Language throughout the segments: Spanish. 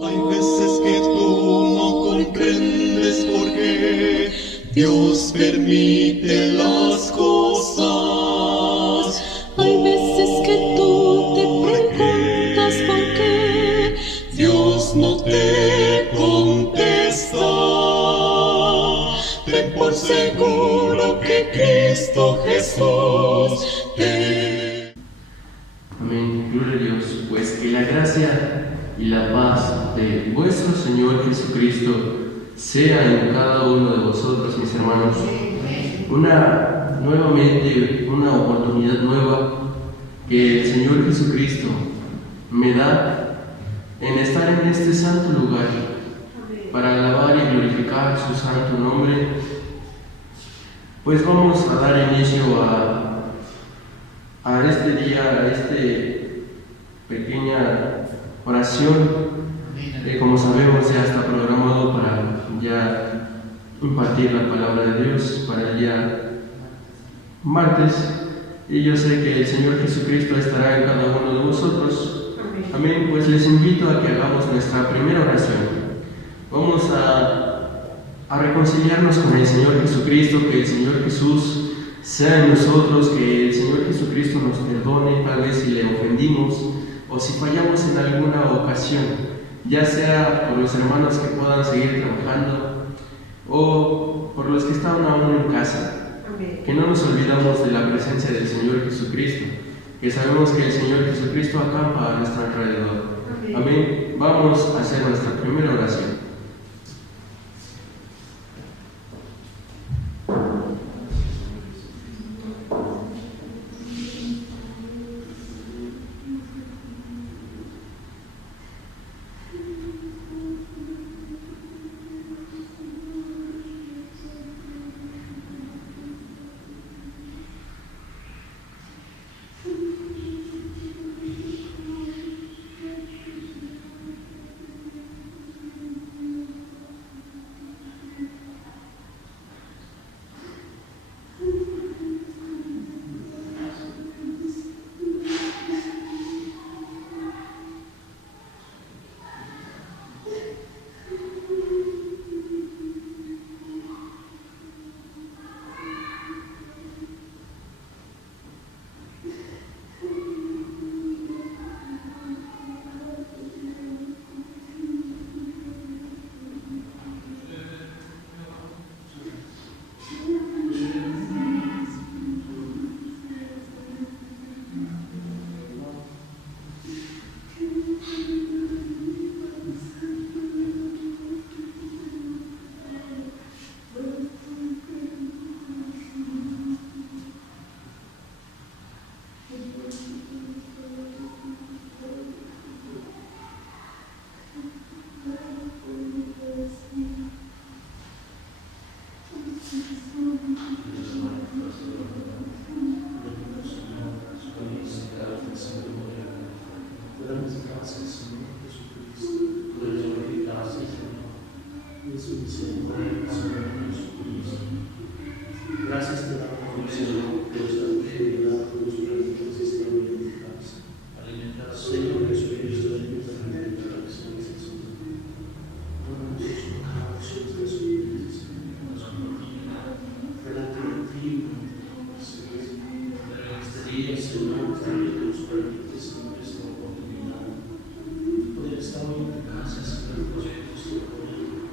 Hay veces que tú no comprendes por qué Dios permite las cosas. Hay veces que tú te preguntas por qué Dios no te contesta. Ten por seguro que Cristo Jesús te... Amén. Gloria a Dios. Pues que la gracia y la paz de vuestro Señor Jesucristo sea en cada uno de vosotros, mis hermanos. Nuevamente, una oportunidad nueva que el Señor Jesucristo me da en estar en este santo lugar para alabar y glorificar su santo nombre. Pues vamos a dar inicio a este día, a esta pequeña oración. Como sabemos, ya está programado para ya impartir la palabra de Dios para el día martes, y yo sé que el Señor Jesucristo estará en cada uno de vosotros. Amén. Pues les invito a que hagamos nuestra primera oración. Vamos a reconciliarnos con el Señor Jesucristo, que el Señor Jesús sea en nosotros, que el Señor Jesucristo nos perdone, tal vez si le ofendimos o si fallamos en alguna ocasión, ya sea por los hermanos que puedan seguir trabajando o por los que están aún en casa. Que no nos olvidamos de la presencia del Señor Jesucristo, que sabemos que el Señor Jesucristo acampa a nuestro alrededor. Amén. Vamos a hacer nuestra primera oración. Gracias te damos por Señor, por esta fidelidad, por los predicos y esta eficaz. Señor Jesucristo, ayúdame a la Jesús. Todos nuestros pecados son desubidos, delante de ti, Señor. Este día, Señor, también nos permites, Señor, esta oportunidad de poder estar hoy en tu casa, Señor, nosotros te ponemos.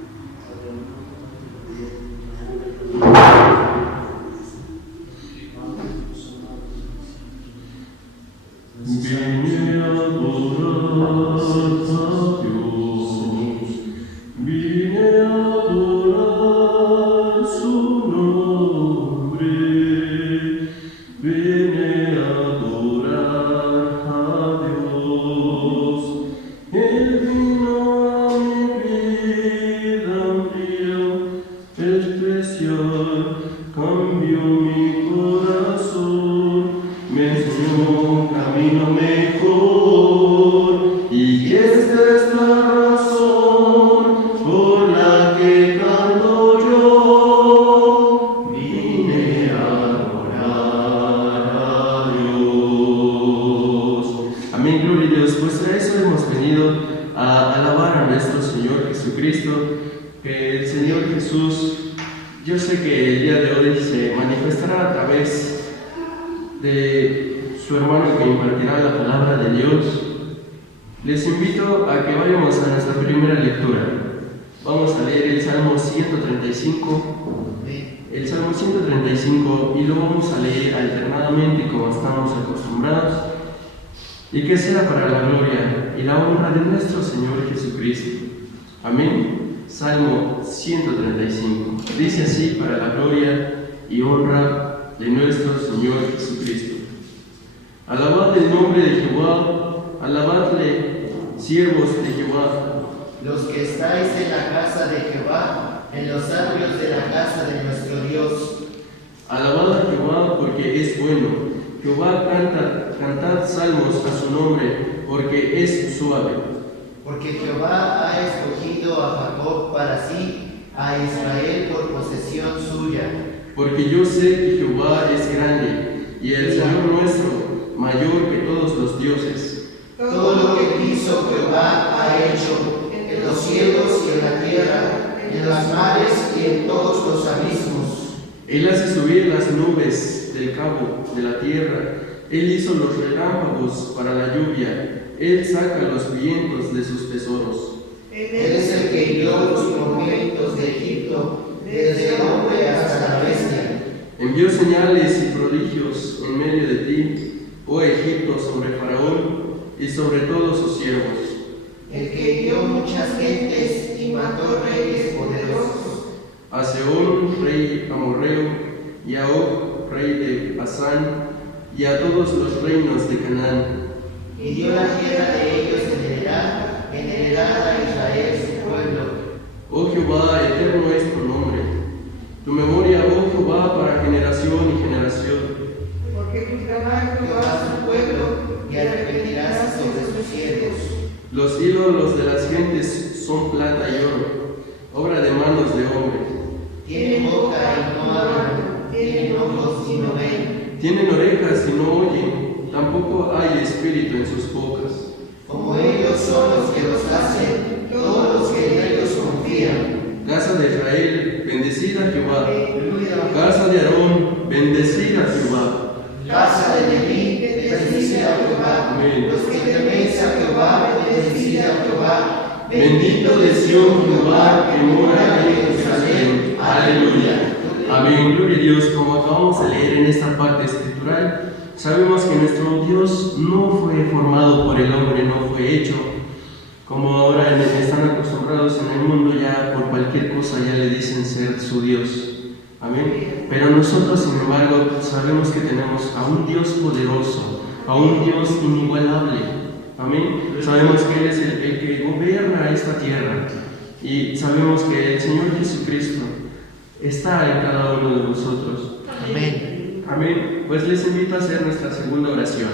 nuestro Señor Jesucristo, que el Señor Jesús, yo sé que el día de hoy se manifestará a través de su hermano que impartirá la palabra de Dios. Les invito a que vayamos a nuestra primera lectura. Vamos a leer el Salmo 135. El Salmo 135 y lo vamos a leer alternadamente como estamos acostumbrados, y que sea para la gloria y la honra de nuestro Señor Jesucristo. Amén. Salmo 135. Dice así: para la gloria y honra de nuestro Señor Jesucristo. Alabad el nombre de Jehová, alabadle, siervos de Jehová. Los que estáis en la casa de Jehová, en los atrios de la casa de nuestro Dios. Alabad a Jehová porque es bueno. Jehová cantad salmos a su nombre porque es suave. Porque Jehová ha escogido a Jacob para sí, a Israel por posesión suya. Porque yo sé que Jehová es grande, y el Señor nuestro mayor que todos los dioses. Todo lo que quiso Jehová ha hecho, en los cielos y en la tierra, en los mares y en todos los abismos. Él hace subir las nubes del cabo de la tierra. Él hizo los relámpagos para la lluvia. Él saca los vientos de sus tesoros. Él es el que hirió los momentos de Egipto, desde el hombre hasta la bestia. Envió señales y prodigios en medio de ti, oh Egipto, sobre Faraón y sobre todos sus siervos. El que hirió muchas gentes y mató reyes poderosos. A Sehón, rey amorreo, y a Og, rey de Basán, y a todos los reinos de Canaán. Y dio la tierra de ellos en heredad a Israel su pueblo. Oh Jehová, eterno es tu nombre. Tu memoria, oh Jehová, para generación y generación. Porque juzgará Jehová su pueblo y arrepentirás sobre sus siervos. Los ídolos de las gentes son plata y oro, obra de manos de hombres. Tienen boca y no hablan, tienen ojos y no ven. Tienen orejas y no oyen, tampoco hay espíritu en sus bocas. Como ellos son los que los hacen, todos los que en ellos confían. Casa de Israel, bendecida a Jehová. Casa de Aarón, bendecida a Jehová. Casa de Leví, bendecida a Jehová. Amén. Los que teméis a Jehová, bendecida a Jehová. Bendito de Sión Jehová, que mora en Jerusalén. Aleluya. Amén. Gloria a Dios. Como acabamos de leer en esta parte escritural, sabemos que nuestro Dios no fue formado por el hombre, no fue hecho como ahora están acostumbrados en el mundo, ya por cualquier cosa ya le dicen ser su Dios. Amén. Pero nosotros, sin embargo, sabemos que tenemos a un Dios poderoso, a un Dios inigualable. Amén. Sabemos que Él es el que gobierna esta tierra, y sabemos que el Señor Jesucristo está en cada uno de nosotros. Amén. Amén. Pues les invito a hacer nuestra segunda oración.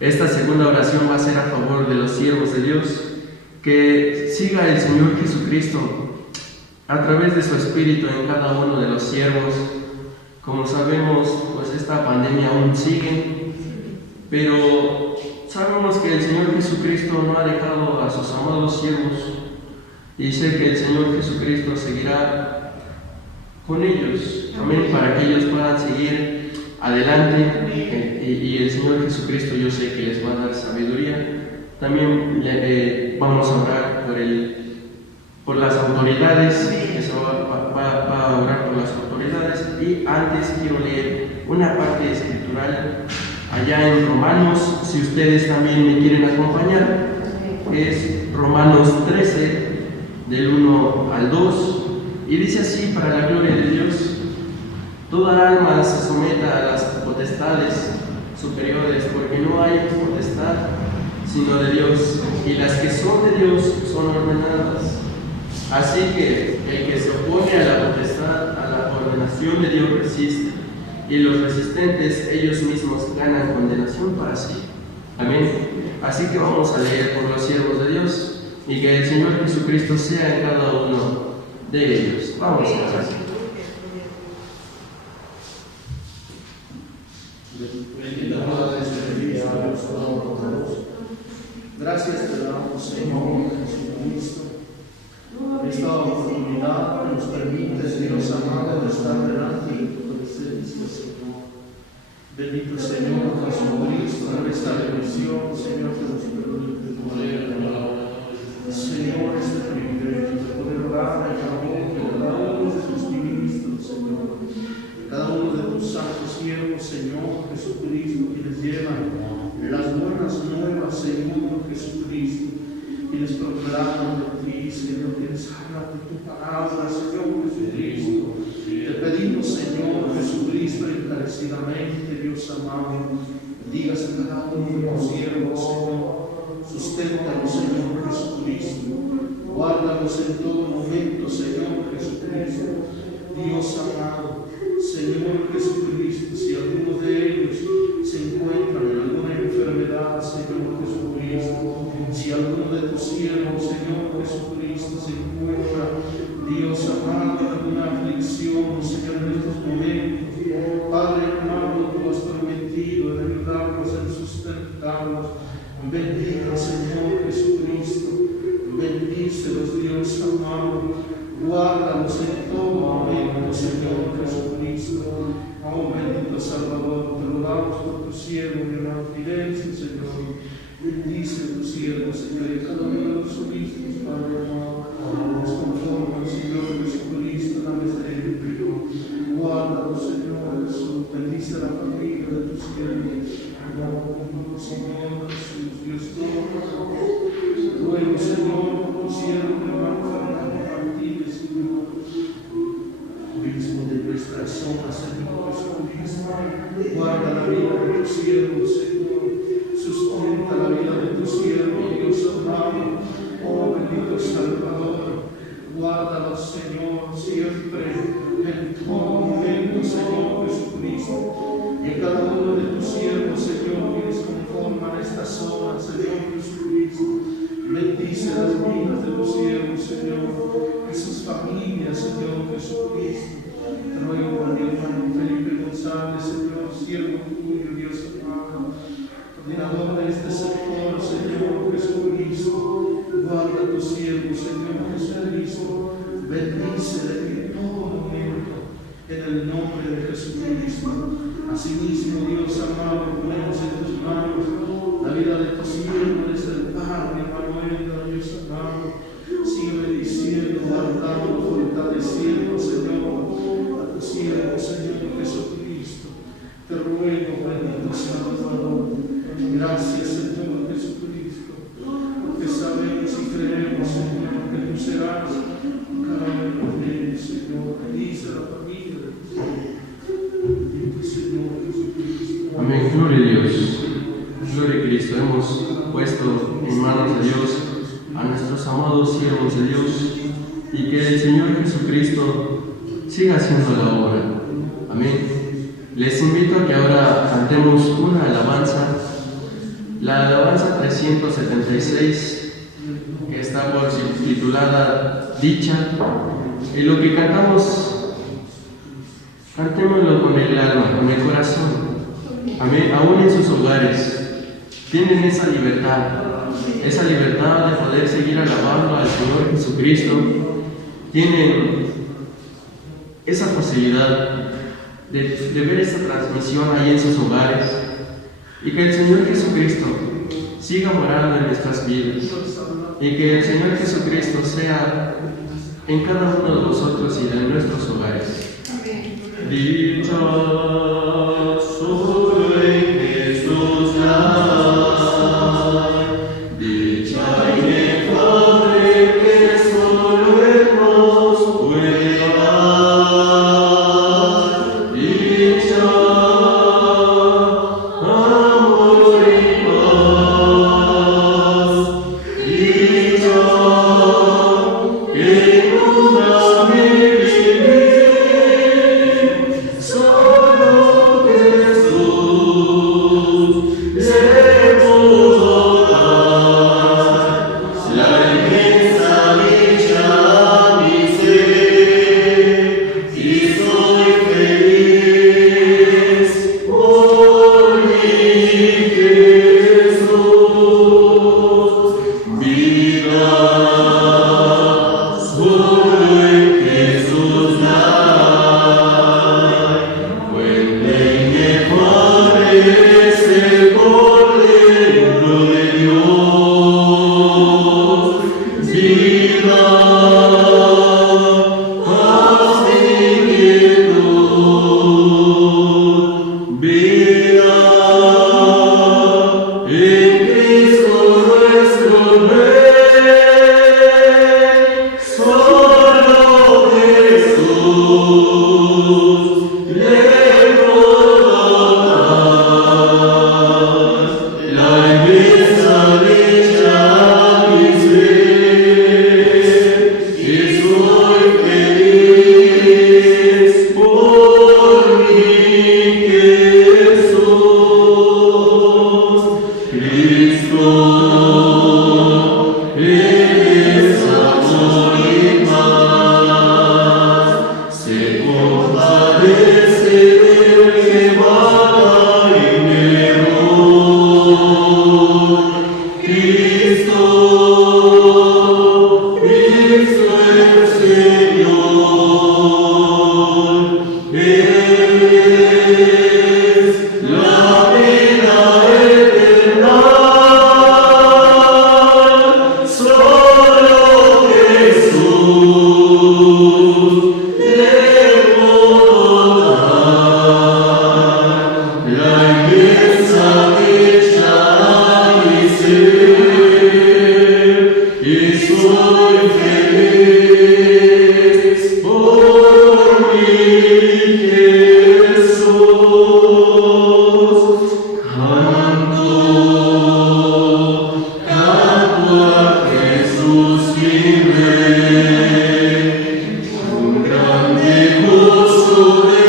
Esta segunda oración va a ser a favor de los siervos de Dios. Que siga el Señor Jesucristo a través de su Espíritu en cada uno de los siervos. Como sabemos, pues esta pandemia aún sigue, pero sabemos que el Señor Jesucristo no ha dejado a sus amados siervos, y sé que el Señor Jesucristo seguirá con ellos, amén, para que ellos puedan seguir adelante, y el Señor Jesucristo, yo sé que les va a dar sabiduría. También vamos a orar por las autoridades, que se va a orar por las autoridades, y antes quiero leer una parte escritural allá en Romanos, si ustedes también me quieren acompañar, es Romanos 13, del 1 al 2, y dice así: para la gloria de Dios, toda alma se someta a las potestades superiores, porque no hay potestad sino de Dios, y las que son de Dios son ordenadas. Así que el que se opone a la potestad, a la ordenación de Dios resiste, y los resistentes ellos mismos ganan condenación para sí. Amén. Así que vamos a leer por los siervos de Dios, y que el Señor Jesucristo sea en cada uno de ellos. Vamos a orar. Bendito Padre celestial, Dios todopoderoso. Gracias te damos, Señor Jesucristo, esta oportunidad que nos permite, Dios amado, de estar delante de tu presencia, Señor. Bendito Señor Jesucristo, por esta bendición, Señor, que nos permite poder orar. Señor, este privilegio de poder orar en favor de cada uno de tus ministros, Señor, de cada uno de tus santos siervos, Señor Jesucristo, quienes llevan las buenas nuevas, Señor Jesucristo, quienes proclaman de ti, Señor, quienes hablan de tu palabra, Señor Jesucristo. Te pedimos, Señor Jesucristo, encarecidamente, Dios amado, digas a cada uno de tus siervos, Señor, susténtalos, Señor Jesucristo, guárdalos en todo momento, Señor Jesucristo. Dios amado, Señor Jesucristo, si alguno de ellos se encuentra en alguna enfermedad, Señor Jesucristo, si alguno de tus siervos, Señor Jesucristo, se encuentra, Dios amado, en alguna aflicción, Señor, en estos momentos, Padre amado, tú has prometido en ayudarlos, en sustentarlos. Bendito Señor Jesucristo, bendícelos, Dios amado, guárdalos en todo momento, Señor Jesucristo. Oh bendito Salvador, te lo damos por tu siervo y la fidelcia, Señor. Bendice a tu siervo, Señor, y a cada uno de los obispos, Padre amado, nos conforma, Señor Jesucristo, la misericordia. Guárdalos, Señor Jesús, bendice a la familia de tu siervo. Señor Jesús, Dios todo, ruego, Señor, por tu siervo, hermano Fernando Martínez, Señor, obispo de nuestra zona, Señor Jesucristo, guarda la vida de tu siervo, Señor, sustenta la vida de tu siervo, Dios amado, oh bendito Salvador, guárdalo, Señor, siempre, en todo momento, Señor Jesucristo. Y en cada uno de tus siervos, Señor, quienes conforman esta zona, Señor Jesucristo, bendice las vidas de tus siervos, Señor, y sus familias, Señor Jesucristo. Te ruego por mi hermano Felipe González, Señor, siervo tuyo, Dios amado, coordinador de este sector, Señor Jesucristo, guarda a tus siervos, Señor Jesucristo, bendícele en todo momento, en el nombre de Jesucristo. Asimismo, Dios amado, ponemos en tus manos la vida de tus siervos, desde el Padre Manuel, Dios amado. Sigue bendiciendo, guardando, fortaleciendo, Señor, a tus siervos, Señor Jesucristo. Te ruego, bendito Salvador. Gracias, Señor Jesucristo, porque sabemos y creemos, Señor, que tú serás cada uno de ellos, Señor. Bendice la familia de tus hijos. Amén, gloria a Dios, gloria a Cristo. Hemos puesto en manos de Dios a nuestros amados siervos de Dios y que el Señor Jesucristo siga haciendo la obra. Amén. Les invito a que ahora cantemos una alabanza, la alabanza 376, que está por titulada Dicha, y lo que cantamos, cantémoslo con el alma, con el corazón. Amén. Aún en sus hogares tienen esa libertad de poder seguir alabando al Señor Jesucristo. Tienen esa facilidad de ver esta transmisión ahí en sus hogares y que el Señor Jesucristo siga morando en nuestras vidas y que el Señor Jesucristo sea en cada uno de nosotros y de nuestros hogares. Dichoso en Jesús hay, dicha inefable que solo Él nos puede dar. Dicha, amor y paz. Dicha, que nunca me vivir solo. por mí, Jesús. Canto a Jesús mi Rey, un grande gozo dentro de mi corazón.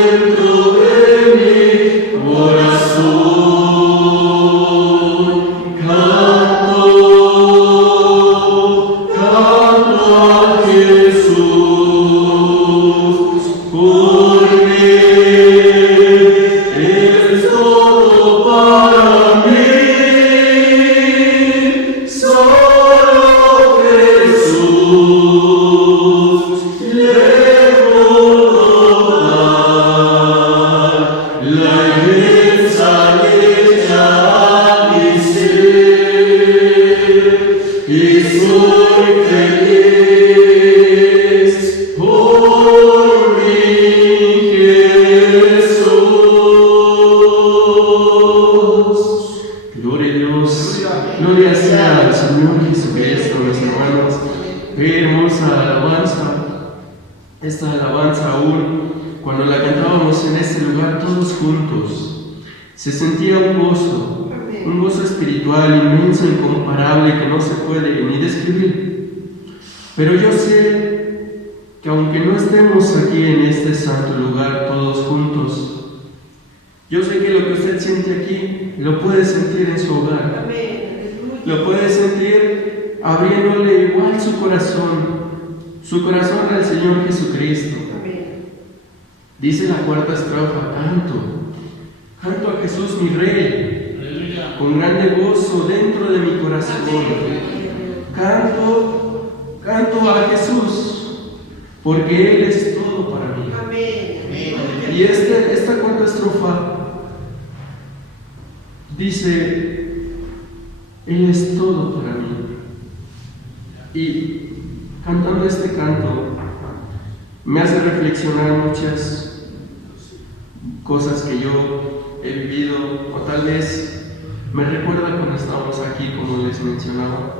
Canto a Jesús, porque es todo para mí. Solo Jesús le puedo dar la inmensa alegría a mi ser, y soy feliz por mi Jesús. Gloria a Dios, gloria sea al Señor Jesucristo, mis hermanos. Qué hermosa alabanza, esta alabanza aún cuando la cantábamos en este lugar todos juntos, se sentía un gozo espiritual inmenso, incomparable, que no se puede ni describir. Pero yo sé que aunque no estemos aquí en este santo lugar todos juntos, yo sé que lo que usted siente aquí lo puede sentir en su hogar, lo puede sentir abriéndole igual su corazón al Señor Jesucristo. Dice la cuarta estrofa: canto a Jesús mi Rey, con grande gozo dentro de mi corazón. Canto a Jesús, porque Él es todo para mí. Y esta cuarta estrofa dice: Él es todo para mí. Y cantando este canto me hace reflexionar muchas cosas que yo he vivido, o tal vez me recuerda cuando estábamos aquí, como les mencionaba.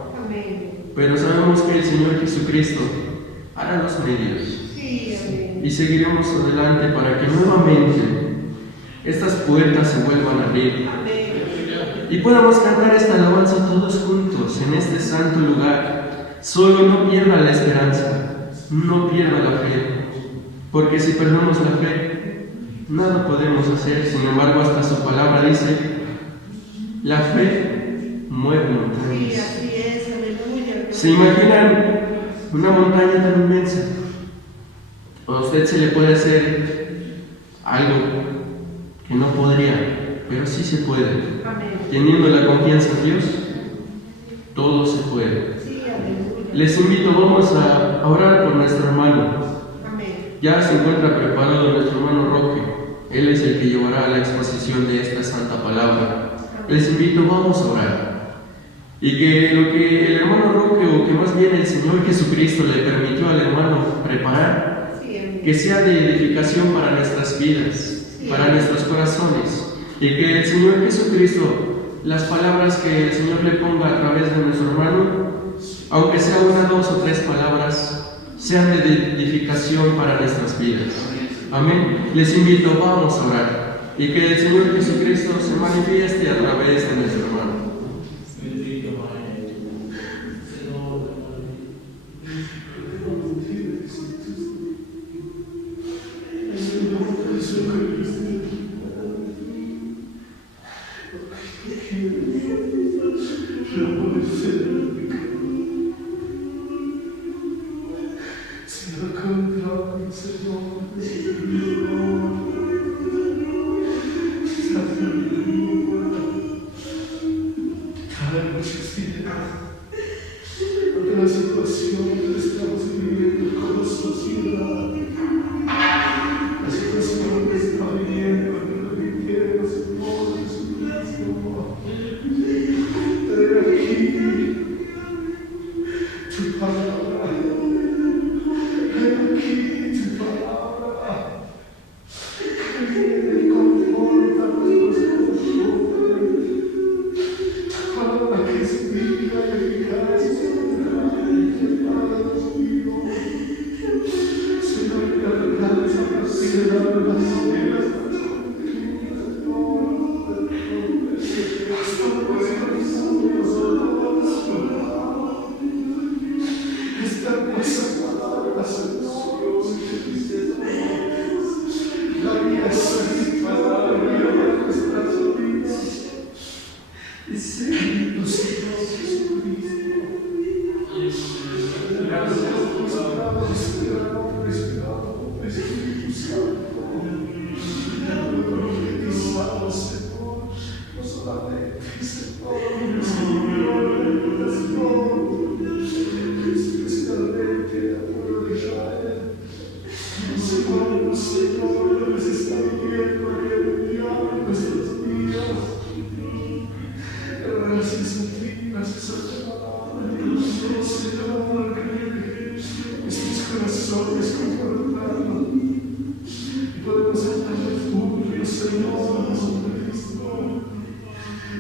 Pero sabemos que el Señor Jesucristo hará los medios, y seguiremos adelante para que nuevamente estas puertas se vuelvan a abrir y podamos cantar esta alabanza todos juntos en este santo lugar. Solo no pierda la esperanza, no pierda la fe, porque si perdemos la fe, nada podemos hacer. Sin embargo, hasta su palabra dice: la fe mueve montañas. ¿Se imaginan una montaña tan inmensa? A usted se le puede hacer algo que no podría, pero sí se puede. Teniendo la confianza en Dios, todo se puede. Les invito, vamos a orar por nuestro hermano. Ya se encuentra preparado nuestro hermano Roque. Él es el que llevará la exposición de esta santa palabra. Les invito, vamos a orar. Y que lo que el hermano Roque, o que más bien el Señor Jesucristo le permitió al hermano preparar, que sea de edificación para nuestras vidas, para nuestros corazones. Y que el Señor Jesucristo, las palabras que el Señor le ponga a través de nuestro hermano, aunque sea una, dos o tres palabras, sean de edificación para nuestras vidas. Amén. Les invito, vamos a orar. Y que el Señor Jesucristo se manifieste a través de nuestro hermano.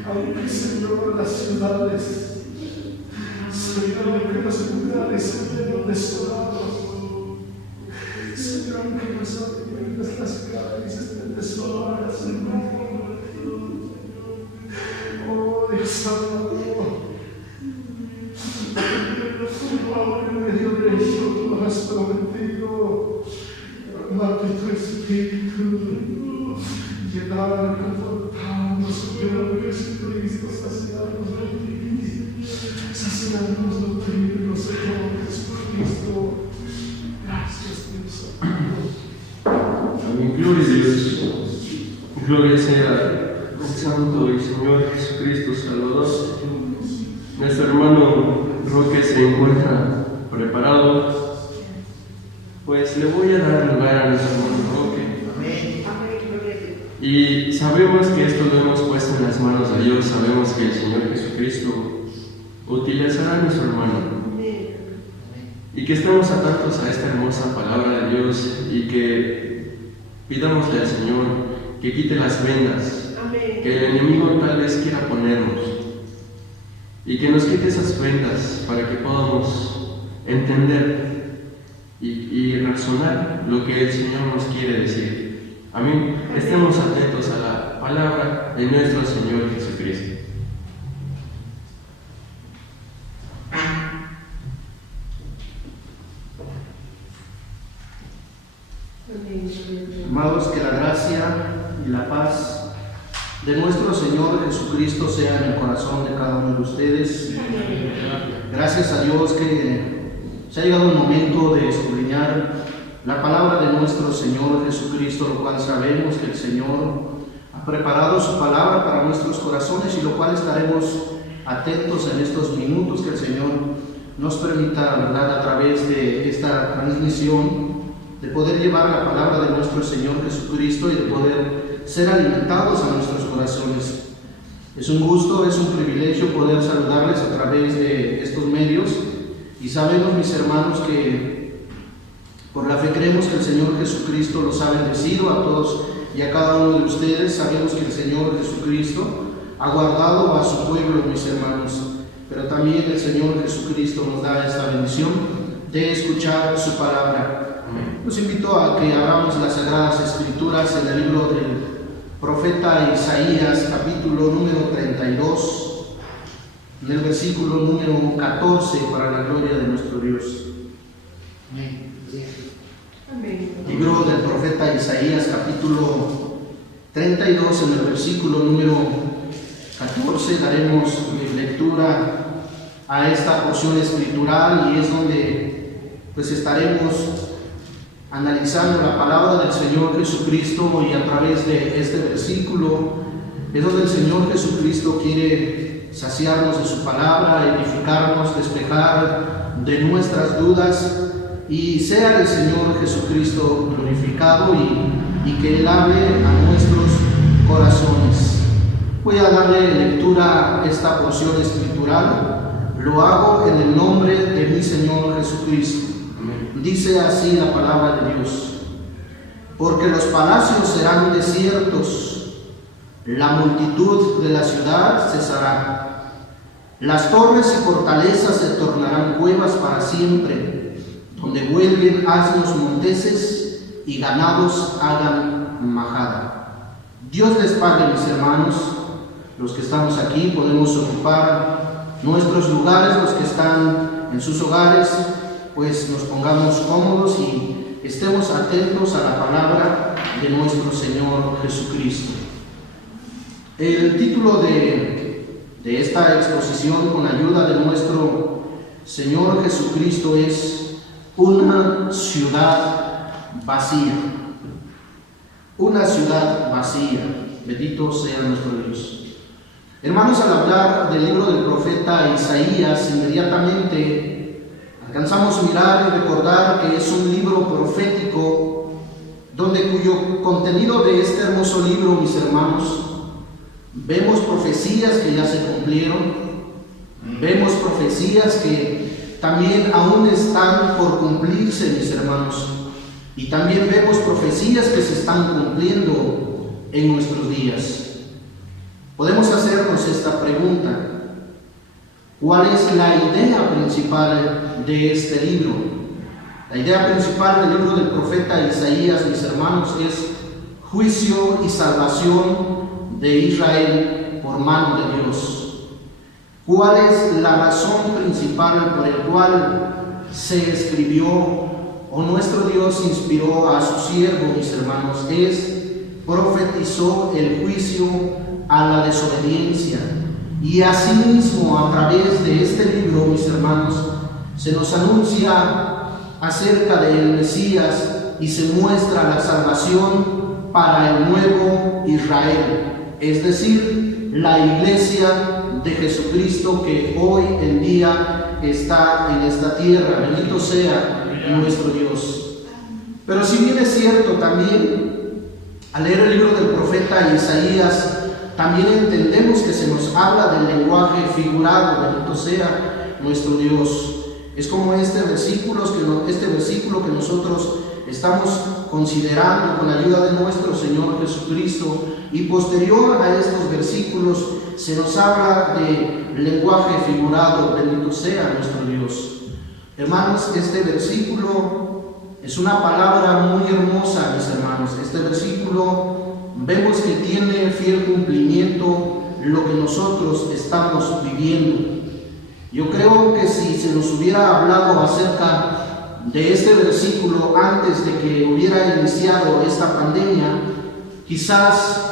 Aunque, Señor, las ciudades, Señor, aunque los lugares se ven desolados, Señor, aunque las avenidas, las calles estén desoladas, Señor. Oh, Dios Salvador, ahora en medio de ello tú has prometido derramarte tu Espíritu, llenar, confortarnos, Señor Jesucristo, saciarnos de ti, saciarnos, nutrirnos, Señor Jesucristo. Gracias, Dios Santo. Amén. Gloria a Dios. Gloria sea al Santo y Señor Jesucristo Salvador. Nuestro hermano Roque se encuentra preparado. Pues le voy a dar lugar a nuestro hermano Roque. Y sabemos que esto lo hemos puesto en las manos de Dios. Sabemos que el Señor Jesucristo utilizará a nuestro hermano. Y que estemos atentos a esta hermosa palabra de Dios y que pidámosle al Señor que quite las vendas que el enemigo tal vez quiera ponernos y que nos quite esas vendas para que podamos entender y razonar lo que el Señor nos quiere decir. Amén. Estemos atentos a la palabra de nuestro Señor Jesucristo. Amados, que la gracia y la paz de nuestro Señor Jesucristo sea en el corazón de cada uno de ustedes. Gracias a Dios que se ha llegado el momento de escudriñar la palabra de nuestro Señor Jesucristo, lo cual sabemos que el Señor ha preparado su palabra para nuestros corazones y lo cual estaremos atentos en estos minutos que el Señor nos permita, ¿verdad?, a través de esta transmisión, de poder llevar la palabra de nuestro Señor Jesucristo y de poder ser alimentados a nuestros corazones. Es un gusto, es un privilegio poder saludarles a través de estos medios y sabemos, mis hermanos, que por la fe creemos que el Señor Jesucristo los ha bendecido a todos y a cada uno de ustedes. Sabemos que el Señor Jesucristo ha guardado a su pueblo, mis hermanos, pero también el Señor Jesucristo nos da esta bendición de escuchar su palabra. Los invito a que abramos las Sagradas Escrituras en el libro del profeta Isaías, capítulo número 32, en el versículo número 14, para la gloria de nuestro Dios. Libro del profeta Isaías, capítulo 32, en el versículo número 14, daremos lectura a esta porción escritural y es donde pues estaremos analizando la palabra del Señor Jesucristo, y a través de este versículo es donde el Señor Jesucristo quiere saciarnos de su palabra, edificarnos, despejar de nuestras dudas, y sea el Señor Jesucristo glorificado y que Él hable a nuestros corazones. Voy a darle lectura a esta porción escritural, lo hago en el nombre de mi Señor Jesucristo. Dice así la palabra de Dios: porque los palacios serán desiertos, la multitud de la ciudad cesará, las torres y fortalezas se tornarán cuevas para siempre, donde huelguen asnos monteses y ganados hagan majada. Dios les pague, mis hermanos. Los que estamos aquí podemos ocupar nuestros lugares, los que están en sus hogares, pues nos pongamos cómodos y estemos atentos a la palabra de nuestro Señor Jesucristo. El título de esta exposición, con ayuda de nuestro Señor Jesucristo, es una ciudad vacía. Una ciudad vacía. Bendito sea nuestro Dios. Hermanos, al hablar del libro del profeta Isaías, inmediatamente alcanzamos a mirar y recordar que es un libro profético, cuyo contenido de este hermoso libro, mis hermanos, vemos profecías que ya se cumplieron, vemos profecías que también aún están por cumplirse, mis hermanos, y también vemos profecías que se están cumpliendo en nuestros días. Podemos hacernos esta pregunta: ¿cuál es la idea principal de este libro? La idea principal del libro del profeta Isaías, mis hermanos, es juicio y salvación de Israel por mano de Dios. ¿Cuál es la razón principal por la cual se escribió o nuestro Dios inspiró a su siervo, mis hermanos? Profetizó el juicio a la desobediencia, y asimismo a través de este libro, mis hermanos, se nos anuncia acerca del Mesías y se muestra la salvación para el nuevo Israel, es decir, la iglesia de Jesucristo que hoy en día está en esta tierra. Bendito sea nuestro Dios. Pero si bien es cierto, también al leer el libro del profeta Isaías, también entendemos que se nos habla del lenguaje figurado. Bendito sea nuestro Dios. Es como este versículo que nosotros estamos considerando con la ayuda de nuestro Señor Jesucristo, y posterior a estos versículos se nos habla de lenguaje figurado. Bendito sea nuestro Dios. Hermanos, este versículo es una palabra muy hermosa, mis hermanos. Este versículo vemos que tiene fiel cumplimiento lo que nosotros estamos viviendo. Yo creo que si se nos hubiera hablado acerca de este versículo antes de que hubiera iniciado esta pandemia, quizás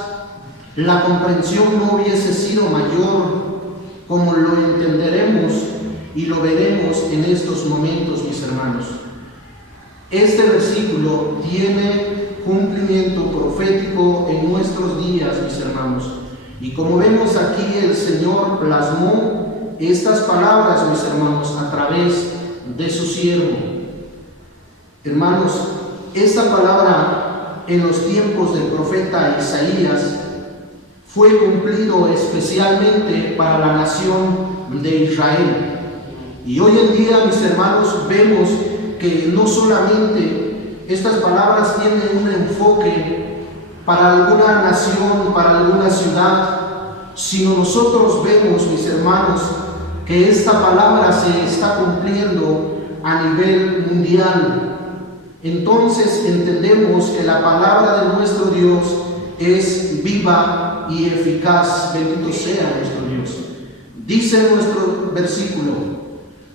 la comprensión no hubiese sido mayor como lo entenderemos y lo veremos en estos momentos, mis hermanos. Este versículo tiene cumplimiento profético en nuestros días, mis hermanos. Y como vemos aquí, el Señor plasmó estas palabras, mis hermanos, a través de su siervo. Hermanos, esta palabra en los tiempos del profeta Isaías fue cumplido especialmente para la nación de Israel. Y hoy en día, mis hermanos, vemos que no solamente estas palabras tienen un enfoque para alguna nación, para alguna ciudad, sino nosotros vemos, mis hermanos, que esta palabra se está cumpliendo a nivel mundial. Entonces entendemos que la palabra de nuestro Dios es viva y eficaz. Bendito sea nuestro Dios. Dice nuestro versículo: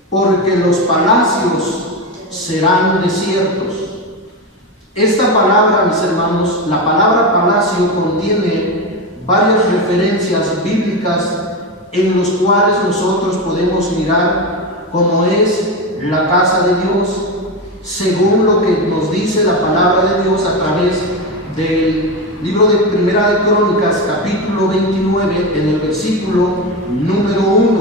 porque los palacios serán desiertos. Esta palabra, mis hermanos, la palabra palacio contiene varias referencias bíblicas en los cuales nosotros podemos mirar cómo es la casa de Dios, según lo que nos dice la palabra de Dios a través del libro de Primera de Crónicas, capítulo 29, en el versículo número 1.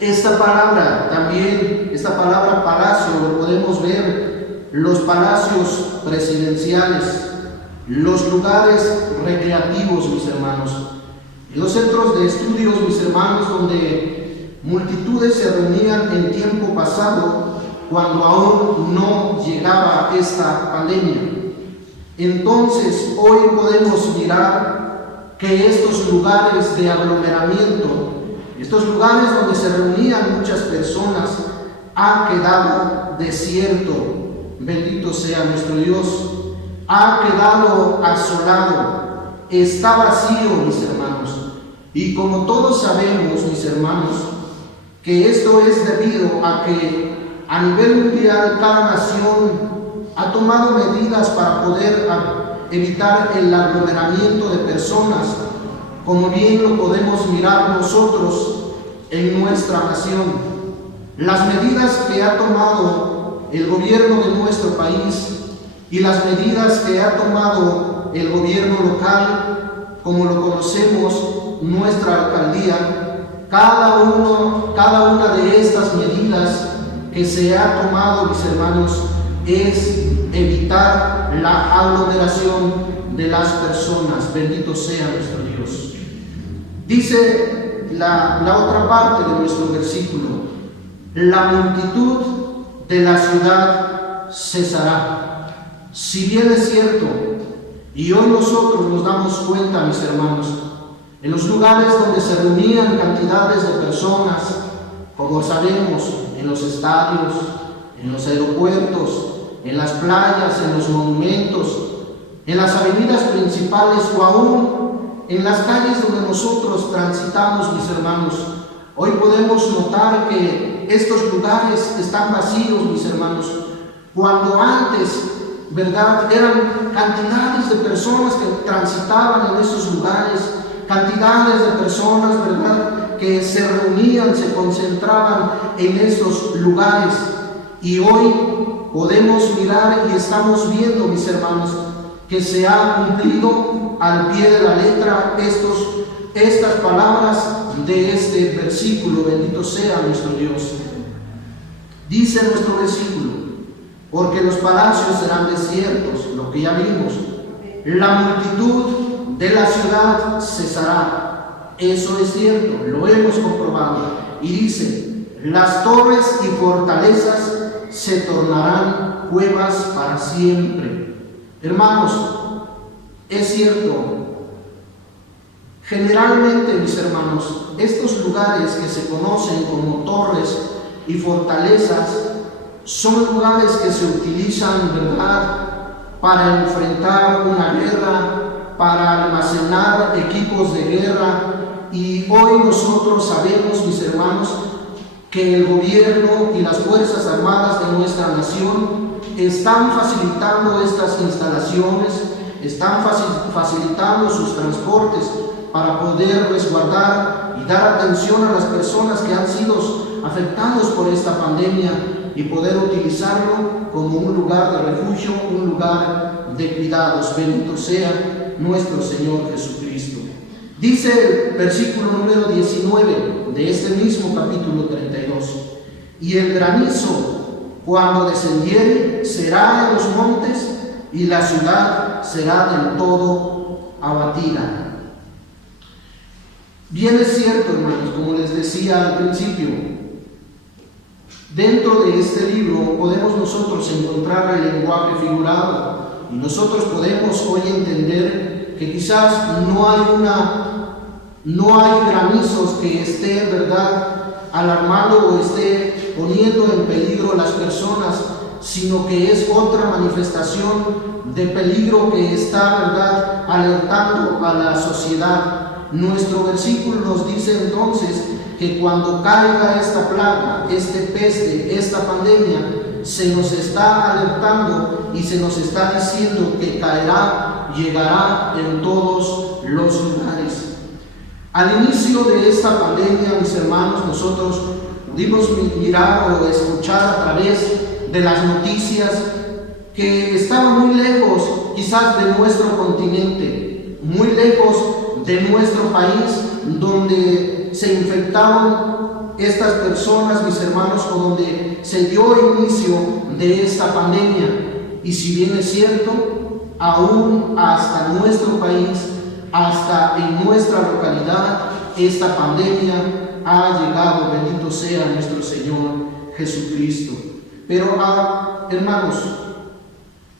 Esta palabra también, esta palabra palacio, lo podemos ver los palacios presidenciales, los lugares recreativos, mis hermanos, los centros de estudios, mis hermanos, donde multitudes se reunían en tiempo pasado, cuando aún no llegaba esta pandemia. Entonces, hoy podemos mirar que estos lugares de aglomeramiento, estos lugares donde se reunían muchas personas, ha quedado desierto. Bendito sea nuestro Dios. Ha quedado asolado, está vacío, mis hermanos. Y como todos sabemos, mis hermanos, que esto es debido a que a nivel mundial cada nación ha tomado medidas para poder evitar el aglomeramiento de personas, como bien lo podemos mirar nosotros en nuestra nación. las medidas que ha tomado el gobierno de nuestro país y las medidas que ha tomado el gobierno local, como lo conocemos, nuestra alcaldía, cada una de estas medidas que se ha tomado, mis hermanos, es evitar la aglomeración de las personas. Bendito sea nuestro Dios. Dice la otra parte de nuestro versículo: la multitud de la ciudad cesará. Si bien es cierto, y hoy nosotros nos damos cuenta, mis hermanos, en los lugares donde se reunían cantidades de personas, como sabemos, en los estadios, en los aeropuertos, en las playas, en los monumentos, en las avenidas principales o aún en las calles donde nosotros transitamos, mis hermanos, hoy podemos notar que estos lugares están vacíos, mis hermanos, cuando antes, ¿verdad?, eran cantidades de personas que transitaban en esos lugares, cantidades de personas, ¿verdad?, que se reunían, se concentraban en esos lugares. Y hoy podemos mirar y estamos viendo, mis hermanos, que se ha cumplido al pie de la letra estas palabras de este versículo. Bendito sea nuestro Dios. Dice nuestro versículo: porque los palacios serán desiertos, lo que ya vimos, la multitud de la ciudad cesará. Eso es cierto, lo hemos comprobado. Y dice: las torres y fortalezas se tornarán cuevas para siempre. Hermanos, es cierto, generalmente, mis hermanos, estos lugares que se conocen como torres y fortalezas son lugares que se utilizan, ¿verdad?, para enfrentar una guerra, para almacenar equipos de guerra. Y hoy nosotros sabemos, mis hermanos, que el gobierno y las Fuerzas Armadas de nuestra nación están facilitando estas instalaciones, están facilitando sus transportes para poder resguardar y dar atención a las personas que han sido afectados por esta pandemia y poder utilizarlo como un lugar de refugio, un lugar de cuidados. Bendito sea nuestro Señor Jesucristo. Dice el versículo número 19 de este mismo capítulo 32: y el granizo, cuando descendiere, será en los montes, y la ciudad será del todo abatida. Bien es cierto, hermanos, como les decía al principio, dentro de este libro podemos nosotros encontrar el lenguaje figurado, y nosotros podemos hoy entender que quizás no hay granizos que estén, ¿verdad?, alarmando o esté poniendo en peligro a las personas, sino que es otra manifestación de peligro que está, ¿verdad?, alertando a la sociedad. Nuestro versículo nos dice entonces que cuando caiga esta plaga, este peste, esta pandemia, se nos está alertando y se nos está diciendo que caerá, llegará en todos los lugares. Al inicio de esta pandemia, mis hermanos, nosotros pudimos mirar o escuchar a través de las noticias que estaban muy lejos, quizás de nuestro continente, muy lejos de nuestro país, donde se infectaron estas personas, mis hermanos, o donde se dio inicio de esta pandemia. Y si bien es cierto, aún hasta nuestro país, hasta en nuestra localidad, esta pandemia ha llegado. Bendito sea nuestro Señor Jesucristo. Pero, hermanos,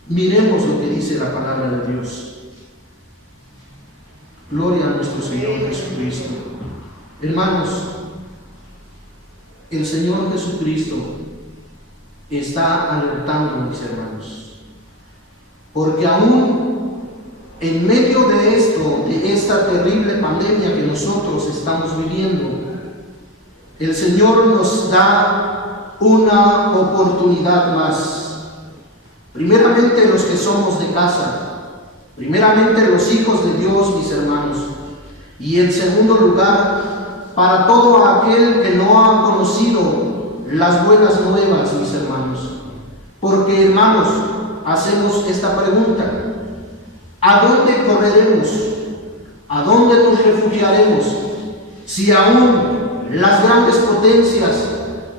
miremos lo que dice la palabra de Dios. Gloria a nuestro Señor Jesucristo. Hermanos, el Señor Jesucristo está alertando, mis hermanos, porque aún en medio de esto, de esta terrible pandemia que nosotros estamos viviendo, el Señor nos da una oportunidad más. Primeramente los que somos de casa, primeramente los hijos de Dios, mis hermanos, y en segundo lugar, para todo aquel que no ha conocido las buenas nuevas, mis hermanos. Porque, hermanos, hacemos esta pregunta: ¿a dónde correremos? ¿A dónde nos refugiaremos? Si aún las grandes potencias,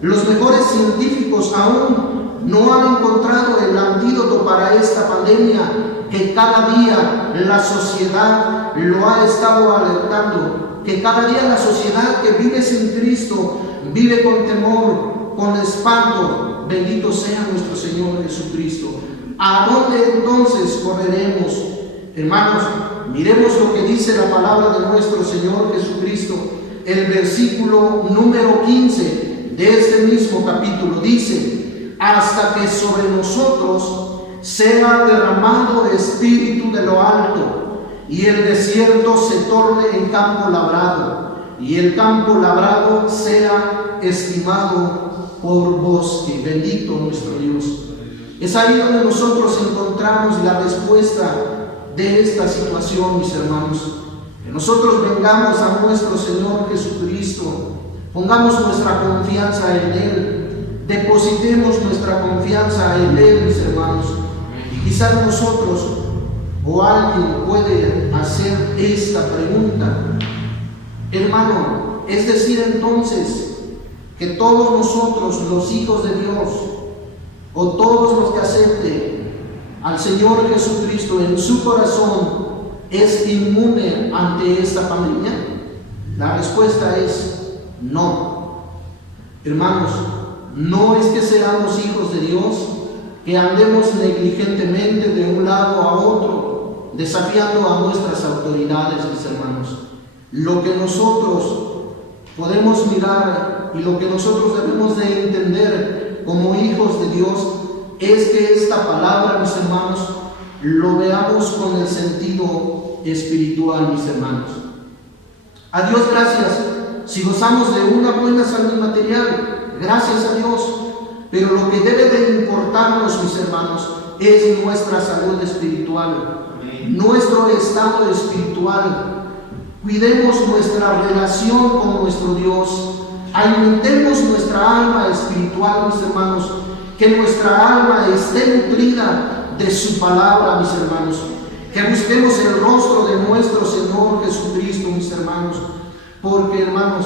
los mejores científicos aún no han encontrado el antídoto para esta pandemia que cada día la sociedad lo ha estado alertando, que cada día la sociedad que vive sin Cristo vive con temor, con espanto. Bendito sea nuestro Señor Jesucristo. ¿A dónde entonces correremos? Hermanos, miremos lo que dice la palabra de nuestro Señor Jesucristo. El versículo número 15 de este mismo capítulo dice: hasta que sobre nosotros sea derramado espíritu de lo alto, y el desierto se torne en campo labrado, y el campo labrado sea estimado por bosque. Bendito nuestro Dios. Es ahí donde nosotros encontramos la respuesta de esta situación, mis hermanos. Que nosotros vengamos a nuestro Señor Jesucristo, pongamos nuestra confianza en Él, depositemos nuestra confianza en Él, mis hermanos. Y quizás nosotros o alguien puede hacer esta pregunta: hermano, es decir entonces que todos nosotros, los hijos de Dios, o todos los que acepten al Señor Jesucristo en su corazón, es inmune ante esta pandemia? La respuesta es no. Hermanos, no es que seamos hijos de Dios, que andemos negligentemente de un lado a otro, desafiando a nuestras autoridades, mis hermanos. Lo que nosotros podemos mirar y lo que nosotros debemos de entender como hijos de Dios es que esta palabra, mis hermanos, lo veamos con el sentido espiritual, mis hermanos. A Dios gracias si gozamos de una buena salud material, gracias a Dios, pero lo que debe de importarnos, mis hermanos, es nuestra salud espiritual, nuestro estado espiritual. Cuidemos nuestra relación con nuestro Dios, alimentemos nuestra alma espiritual, mis hermanos, que nuestra alma esté nutrida de su palabra, mis hermanos, que busquemos el rostro de nuestro Señor Jesucristo, mis hermanos, porque, hermanos,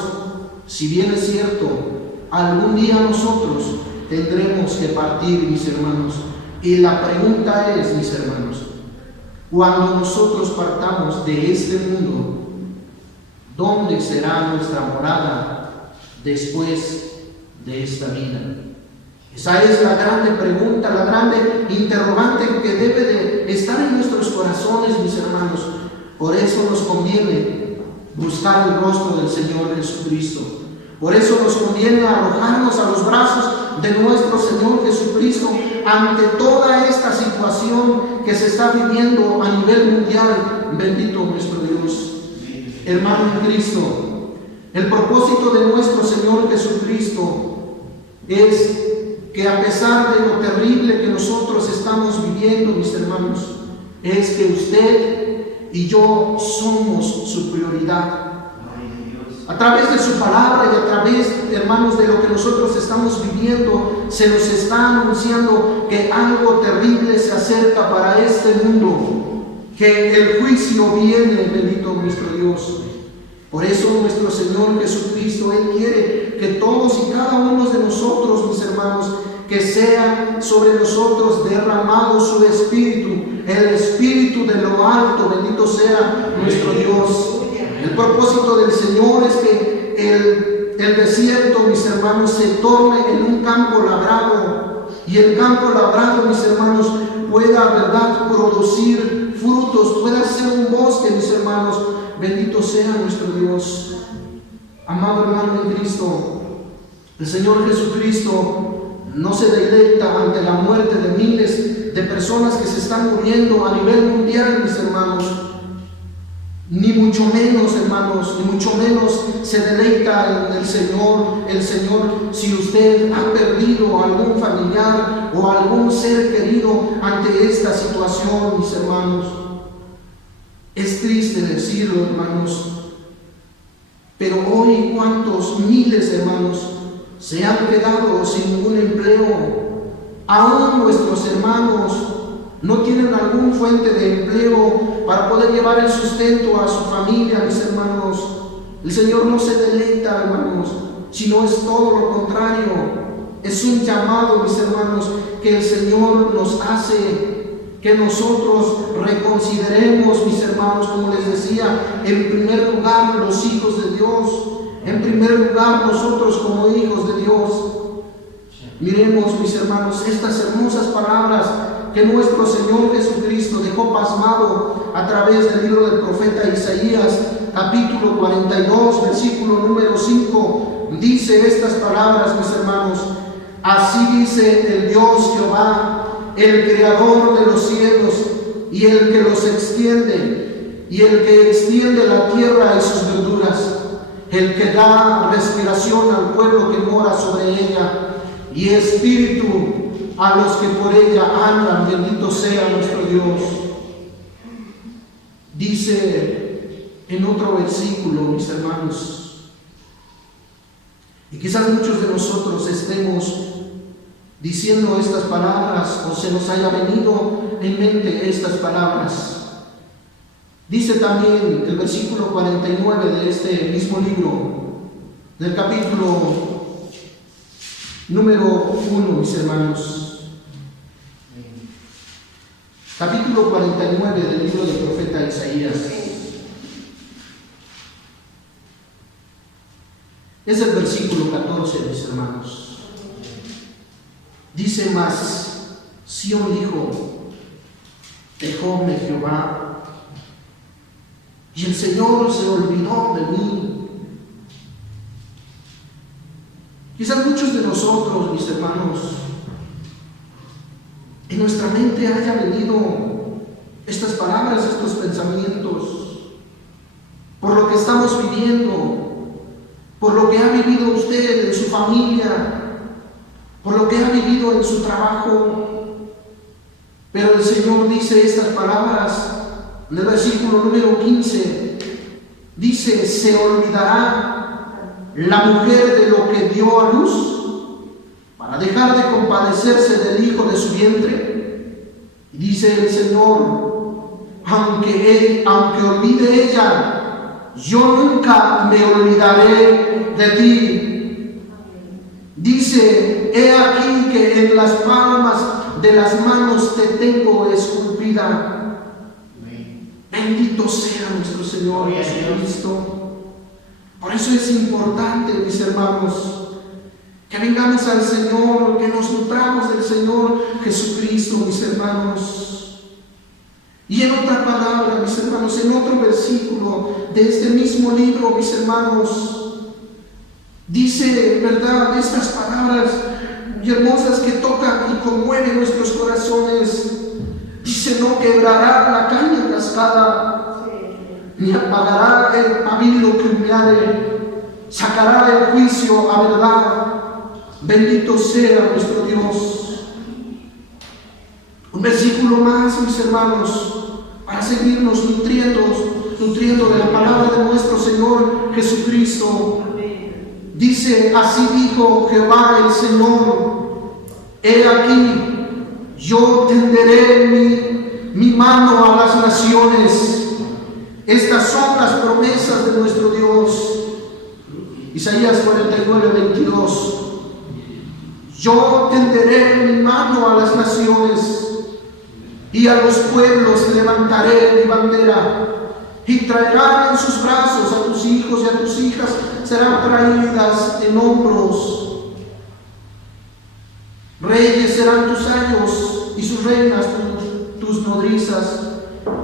si bien es cierto, algún día nosotros tendremos que partir, mis hermanos, y la pregunta es, mis hermanos, cuando nosotros partamos de este mundo, ¿dónde será nuestra morada después de esta vida? Esa es la grande pregunta, la grande interrogante que debe de estar en nuestros corazones, mis hermanos. Por eso nos conviene buscar el rostro del Señor Jesucristo. Por eso nos conviene arrojarnos a los brazos de nuestro Señor Jesucristo ante toda esta situación que se está viviendo a nivel mundial. Bendito nuestro Dios. Hermano en Cristo, el propósito de nuestro Señor Jesucristo es que, a pesar de lo terrible que nosotros estamos viviendo, mis hermanos, es que usted y yo somos su prioridad. A través de su palabra y a través, hermanos, de lo que nosotros estamos viviendo, se nos está anunciando que algo terrible se acerca para este mundo, que el juicio viene, bendito nuestro Dios. Por eso nuestro Señor Jesucristo, Él quiere que todos y cada uno de nosotros, mis hermanos, que sea sobre nosotros derramado su Espíritu, el Espíritu de lo alto, bendito sea nuestro Dios. El propósito del Señor es que el desierto, mis hermanos, se torne en un campo labrado, y el campo labrado, mis hermanos, pueda, verdad, producir frutos, pueda ser un bosque, mis hermanos. Bendito sea nuestro Dios. Amado hermano en Cristo, el Señor Jesucristo no se deleita ante la muerte de miles de personas que se están muriendo a nivel mundial, mis hermanos. Ni mucho menos, hermanos, ni mucho menos se deleita en el Señor, si usted ha perdido algún familiar o algún ser querido ante esta situación, mis hermanos. Es triste decirlo, hermanos, pero hoy cuántos miles, hermanos, se han quedado sin ningún empleo. Aún nuestros hermanos no tienen alguna fuente de empleo para poder llevar el sustento a su familia, mis hermanos. El Señor no se deleita, hermanos, sino es todo lo contrario. Es un llamado, mis hermanos, que el Señor nos hace, que nosotros reconsideremos, mis hermanos, como les decía, en primer lugar los hijos de Dios, en primer lugar nosotros como hijos de Dios. Miremos, mis hermanos, estas hermosas palabras que nuestro Señor Jesucristo dejó pasmado a través del libro del profeta Isaías, capítulo 42, versículo número 5. Dice estas palabras, mis hermanos: así dice el Dios Jehová, el creador de los cielos y el que los extiende, y el que extiende la tierra y sus verduras, el que da respiración al pueblo que mora sobre ella, y espíritu a los que por ella andan. Bendito sea nuestro Dios. Dice en otro versículo, mis hermanos, y quizás muchos de nosotros estemos diciendo estas palabras o se nos haya venido en mente estas palabras. Dice también el versículo 49 de este mismo libro, del capítulo número 1, mis hermanos. Capítulo 49 del libro del profeta Isaías. Es el versículo 14, mis hermanos. Dice más: Sión dijo, dejóme Jehová, y el Señor se olvidó de mí. Quizás muchos de nosotros, mis hermanos, en nuestra mente haya venido estas palabras, estos pensamientos, por lo que estamos viviendo, por lo que ha vivido usted en su familia, por lo que ha vivido en su trabajo. Pero el Señor dice estas palabras en el versículo número 15. Dice: se olvidará la mujer de lo que dio a luz para dejar de compadecerse del hijo de su vientre. Y dice el Señor: aunque olvide ella, yo nunca me olvidaré de ti. Dice: he aquí que en las palmas de las manos te tengo esculpida. Bendito sea nuestro Señor Jesucristo. Por eso es importante, mis hermanos, que vengamos al Señor, que nos nutramos del Señor Jesucristo, mis hermanos. Y en otra palabra, mis hermanos, en otro versículo de este mismo libro, mis hermanos, dice, ¿verdad?, estas palabras hermosas que tocan y conmueven nuestros corazones. Dice: no quebrará la caña cascada, ni apagará el pabilo que humeare, sacará el juicio a verdad. Bendito sea nuestro Dios. Un versículo más, mis hermanos, para seguirnos nutriendo de la palabra de nuestro Señor Jesucristo. Dice: así dijo Jehová el Señor, he aquí, yo tenderé mi mano a las naciones. Estas son las promesas de nuestro Dios. Isaías 49:22. Yo tenderé mi mano a las naciones, y a los pueblos levantaré mi bandera, y traerán en sus brazos a tus hijos y a tus hijas serán traídas en hombros. Reyes serán tus años y sus reinas tus nodrizas.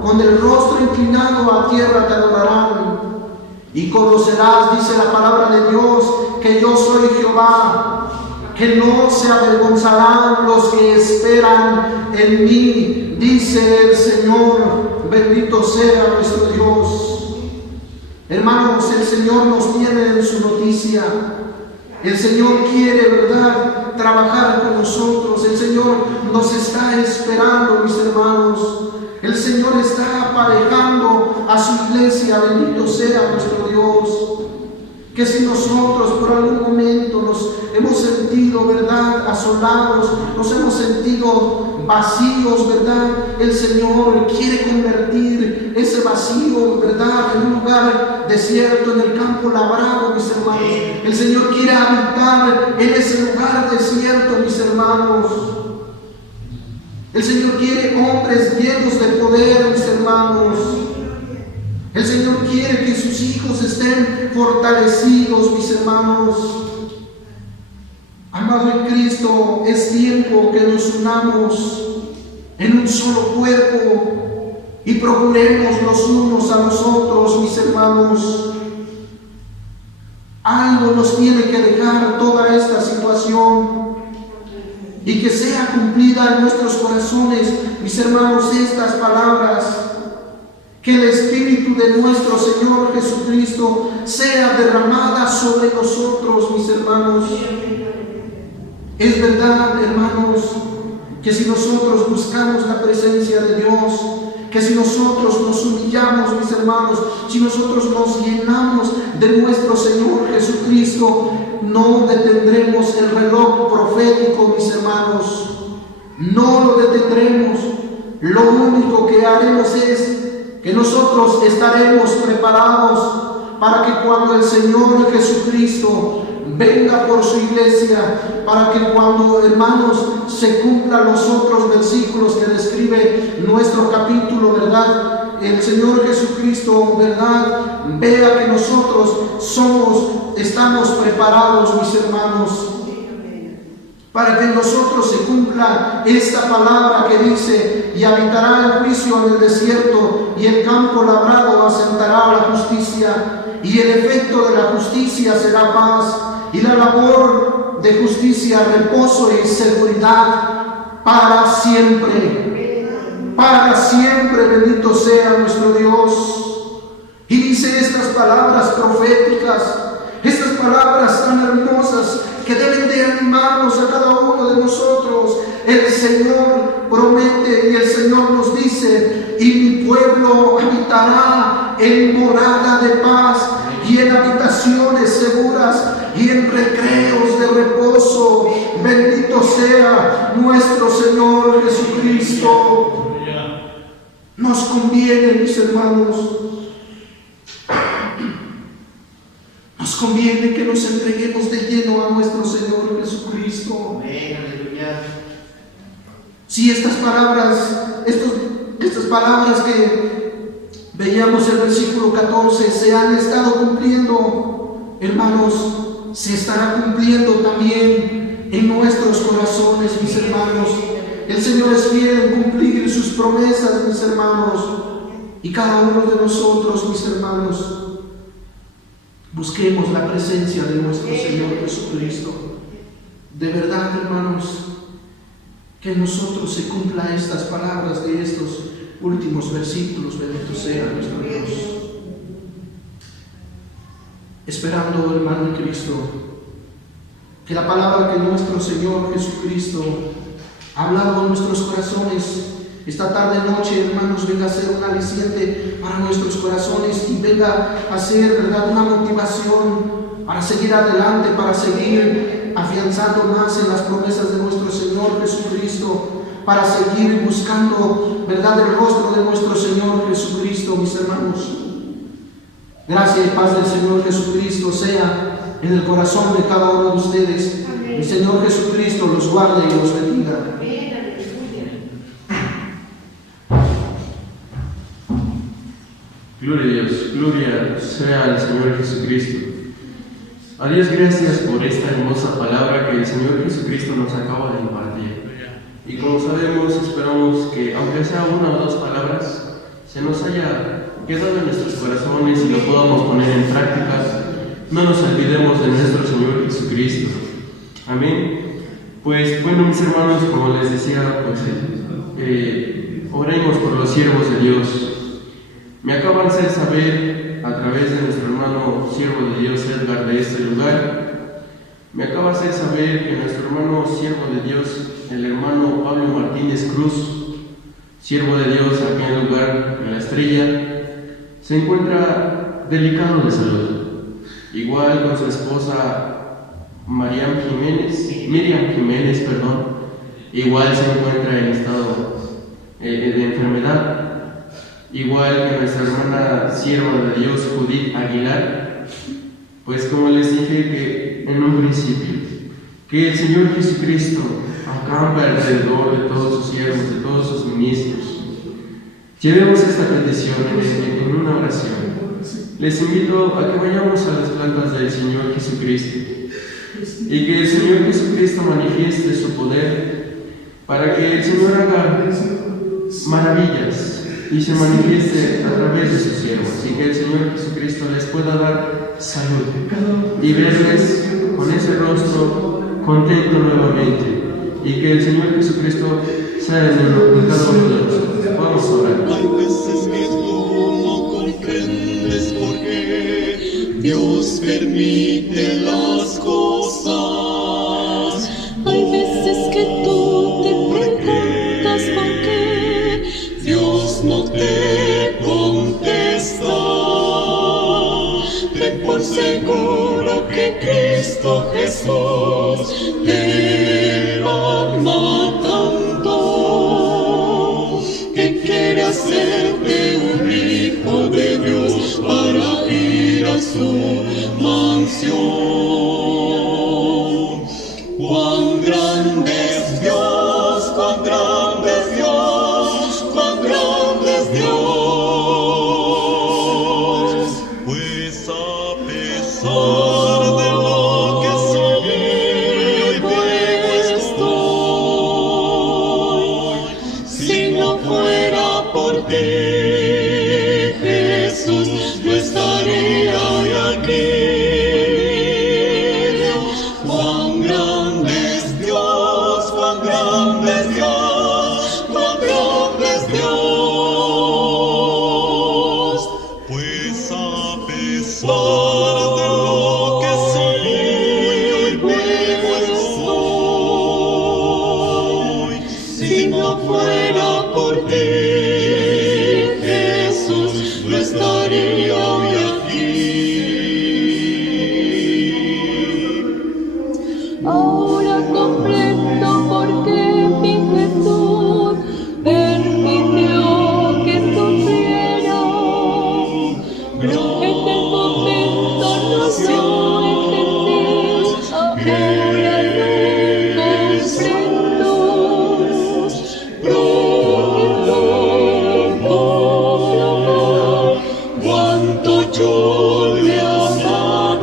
Con el rostro inclinado a tierra te adorarán. Y conocerás, dice la palabra de Dios, que yo soy Jehová, que no se avergonzarán los que esperan en mí, dice el Señor. Bendito sea nuestro Dios. Hermanos, el Señor nos tiene en su noticia. El Señor quiere, ¿verdad?, trabajar con nosotros. El Señor nos está esperando, mis hermanos. El Señor está aparejando a su iglesia. Bendito sea nuestro Dios. Que si nosotros por algún momento nos hemos sentido, ¿verdad?, asolados, nos hemos sentido vacíos, ¿verdad? El Señor quiere convertir ese vacío, ¿verdad?, en un lugar desierto, en el campo labrado, mis hermanos. El Señor quiere habitar en ese lugar desierto, mis hermanos. El Señor quiere hombres llenos de poder, mis hermanos. El Señor quiere que sus hijos estén fortalecidos, mis hermanos. Amado en Cristo, es tiempo que nos unamos en un solo cuerpo y procuremos los unos a los otros, mis hermanos. Algo nos tiene que dejar toda esta situación y que sea cumplida en nuestros corazones, mis hermanos, estas palabras. Que el Espíritu de nuestro Señor Jesucristo sea derramada sobre nosotros, mis hermanos. Es verdad, hermanos, que si nosotros buscamos la presencia de Dios, que si nosotros nos humillamos, mis hermanos, si nosotros nos llenamos de nuestro Señor Jesucristo, no detendremos el reloj profético, mis hermanos. No lo detendremos. Lo único que haremos es que nosotros estaremos preparados para que cuando el Señor Jesucristo venga por su iglesia, para que cuando, hermanos, se cumplan los otros versículos que describe nuestro capítulo, ¿verdad? El Señor Jesucristo, ¿verdad?, vea que nosotros estamos preparados, mis hermanos, para que en nosotros se cumpla esta palabra que dice: y habitará el juicio en el desierto, y el campo labrado asentará la justicia, y el efecto de la justicia será paz, y la labor de justicia reposo y seguridad para siempre. Para siempre, bendito sea nuestro Dios. Y dice estas palabras proféticas, estas palabras tan hermosas que deben de animarnos a cada uno de nosotros. El Señor promete y el Señor nos dice: y mi pueblo habitará en morada de paz, y en habitaciones seguras, y en recreos de reposo. Bendito sea nuestro Señor Jesucristo. Nos conviene, mis hermanos, nos conviene que nos entreguemos de lleno a nuestro Señor Jesucristo. Si estas palabras que veíamos en el versículo 14 se han estado cumpliendo, hermanos, se estará cumpliendo también en nuestros corazones, mis hermanos. El Señor es fiel en cumplir sus promesas, mis hermanos, y cada uno de nosotros, mis hermanos, busquemos la presencia de nuestro Señor Jesucristo. De verdad, hermanos, que en nosotros se cumplan estas palabras de estos últimos versículos. Bendito sea nuestro Dios. Esperando, hermano en Cristo, que la palabra que nuestro Señor Jesucristo ha hablado en nuestros corazones esta tarde noche, hermanos, venga a ser un aliciente para nuestros corazones y venga a ser, ¿verdad?, una motivación para seguir adelante, para seguir afianzando más en las promesas de nuestro Señor Jesucristo, para seguir buscando, ¿verdad?, el rostro de nuestro Señor Jesucristo, mis hermanos. Gracia y paz del Señor Jesucristo sea en el corazón de cada uno de ustedes. El Señor Jesucristo los guarde y los bendiga. Gloria a Dios, gloria sea al Señor Jesucristo. A Dios gracias por esta hermosa palabra que el Señor Jesucristo nos acaba de impartir. Y como sabemos, esperamos que, aunque sea una o dos palabras, se nos haya quedado en nuestros corazones y lo podamos poner en práctica. No nos olvidemos de nuestro Señor Jesucristo. Amén. Pues bueno, mis hermanos, como les decía, pues oremos por los siervos de Dios. Me acaban de hacer saber a través de nuestro hermano siervo de Dios Edgar de este lugar, me acaba de hacer saber que nuestro hermano siervo de Dios, el hermano Pablo Martínez Cruz, siervo de Dios aquí en el lugar de la Estrella, se encuentra delicado de salud. Igual con su esposa Miriam Jiménez, igual se encuentra en estado de enfermedad, igual que nuestra hermana sierva de Dios, Judith Aguilar. Pues como les dije que en un principio, que el Señor Jesucristo acampa alrededor de todos sus siervos, de todos sus ministros. Llevemos esta petición en una oración. Les invito a que vayamos a las plantas del Señor Jesucristo y que el Señor Jesucristo manifieste su poder para que el Señor haga maravillas y se manifieste a través de sus siervos, y que el Señor Jesucristo les pueda dar salud y verles con ese rostro contento nuevamente, y que el Señor Jesucristo sea en cada uno de nosotros. Vamos a orar. Hay veces que tú no comprendes por qué Dios permite las cosas. Hay veces que tú te preguntas por qué Dios no te contesta. Ten por seguro que Cristo Jesús te ama tanto, que quiere hacerte un hijo de Dios para ir a su mansión. Cuán grande es Dios, cuán grande es Dios, cuán grande es Dios. Pues a pesar de lo que soy, luego estoy. Si no fuera por ti, Jesús, no estaría hoy aquí. Cuán grande es Dios, cuán grande es Dios, cuán grande es Dios. Pues a pesar de lo que soy, luego estoy. Si no fuera por ti, Jesús, no estaría hoy aquí. Ahora comprendo por qué mi Jesús permitió que sufriera. En el momento no yo entendí, ahora lo comprendo. Puedo comprobar Cuánto yo le amaba.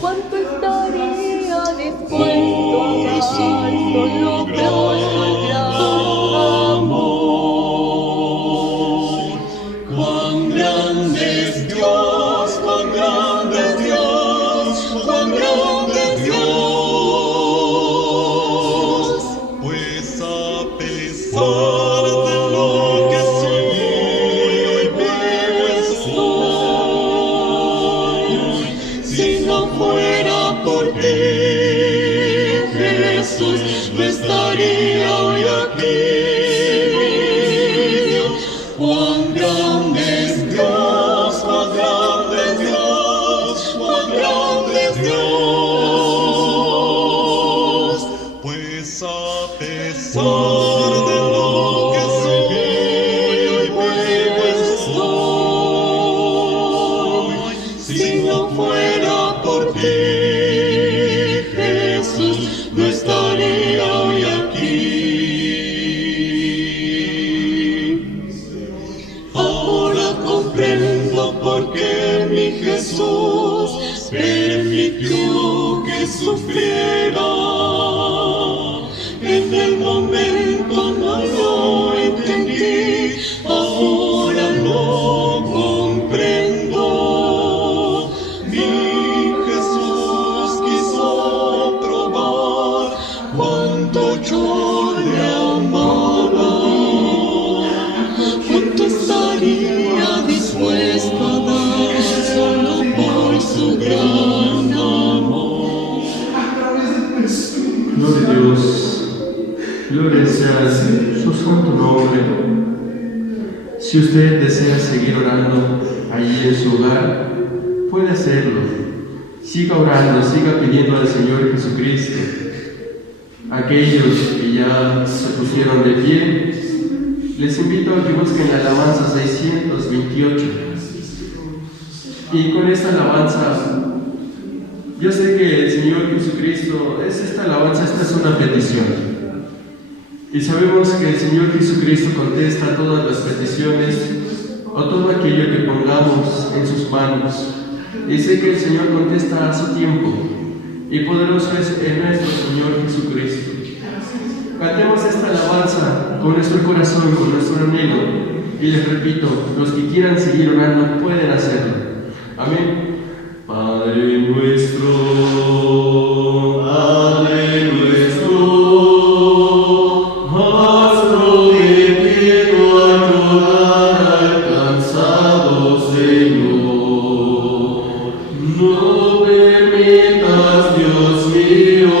cuánto estaría dispuesto a dar solo por el gran amor. Cuán grande es Dios, cuán grande es Dios, cuán grande es Dios. Pues a pesar de lo que soy, luego estoy. Si no fuera por ti, Jesús, no estaría hoy aquí. Cuán grande es Dios, cuán grande es Dios, cuán grande es Dios. Pues a pesar de lo que soy, luego estoy. Si no fuera por ti, Jesús, no estaría hoy aquí. Ahora comprendo por qué mi Jesús permitió que sufriera. En el momento no lo entendí, ahora lo comprendo. Mi Jesús quiso probar cuánto yo le amaba, cuánto estaría dispuesto a dar solo por su gran amor. Gloria a Dios, gloria sea su santo nombre. Si usted desea seguir orando allí en su hogar, puede hacerlo. siga orando, siga pidiendo al Señor Jesucristo. Aquellos que ya se pusieron de pie, les invito a que busquen la alabanza 628. Y con esta alabanza, yo sé que el Señor Jesucristo, esta alabanza, esta es una petición. Y sabemos que el Señor Jesucristo contesta todas las peticiones o todo aquello que pongamos en sus manos. Y sé que el Señor contesta a su tiempo. Y poderoso es nuestro Señor Jesucristo. Cantemos esta alabanza con nuestro corazón, con nuestro anhelo. Y les repito, los que quieran seguir orando pueden hacerlo. Amén. Padre nuestro, Padre nuestro, hazlo de pie tu altar alcanzado, Señor. No permitas, Dios mío,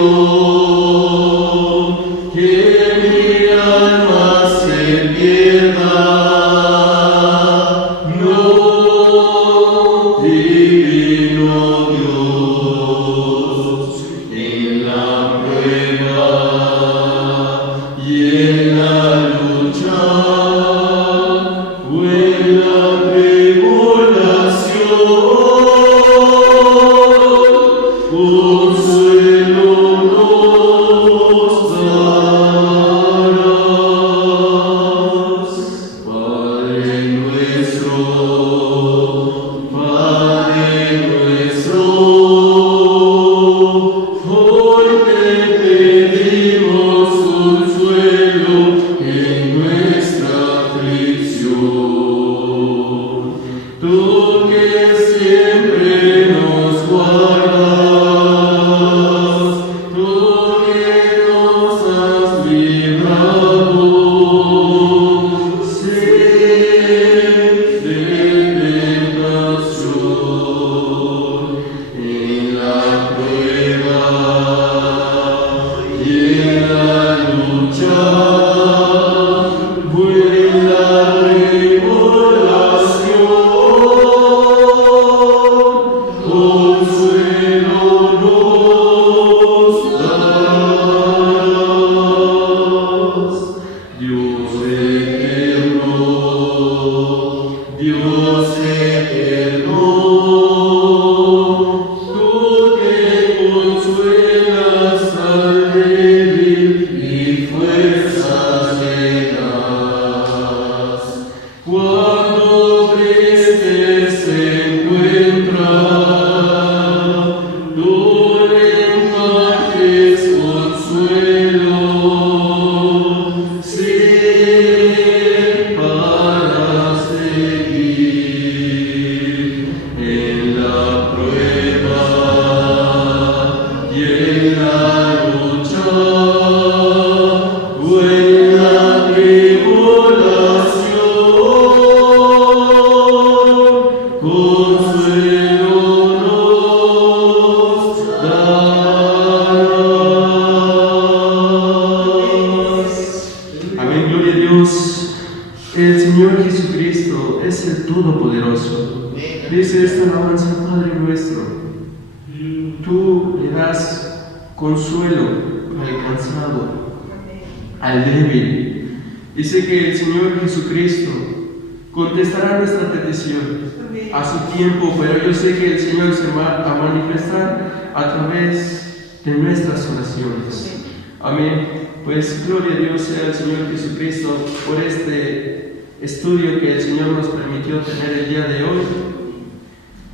que mi alma se pierda. No, divino Dios, en la prueba y en la lucha o en la tribulación, consuelo nos darás. Padre nuestro, hoy te pedimos consuelo en nuestra aflicción. Tú que siempre nos guardas, tú que nos has librado, en la prueba y en la lucha o en la tribulación, consuelo nos darás. Dios eterno, Dios eterno, tú que consuelas al débil y fuerzas le das. Cuando triste se encuentra, tú le impartes consuelo. Sí, para seguir en la prueba y en la lucha o en la tribulación, consuelo nos darás. Amén, gloria a Dios. El Señor Jesucristo es el Todopoderoso. Dice esta alabanza, Padre nuestro, tú le das consuelo al cansado, al débil. Dice que el Señor Jesucristo contestará nuestra petición a su tiempo, pero yo sé que el Señor se va a manifestar a través de nuestras oraciones. Amén. Pues gloria a Dios sea el Señor Jesucristo por este estudio que el Señor nos permitió tener el día de hoy.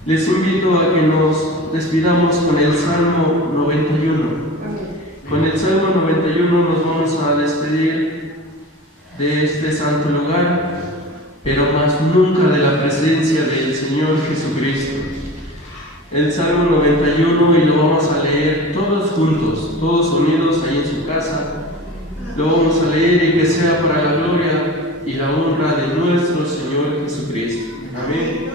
Les invito a que nos despidamos con el Salmo 91. Con el Salmo 91 nos vamos a despedir de este santo lugar, pero más nunca de la presencia del Señor Jesucristo. El Salmo 91, y lo vamos a leer todos juntos, todos unidos ahí en su casa. Lo vamos a leer y que sea para la gloria y la honra de nuestro Señor Jesucristo. Amén.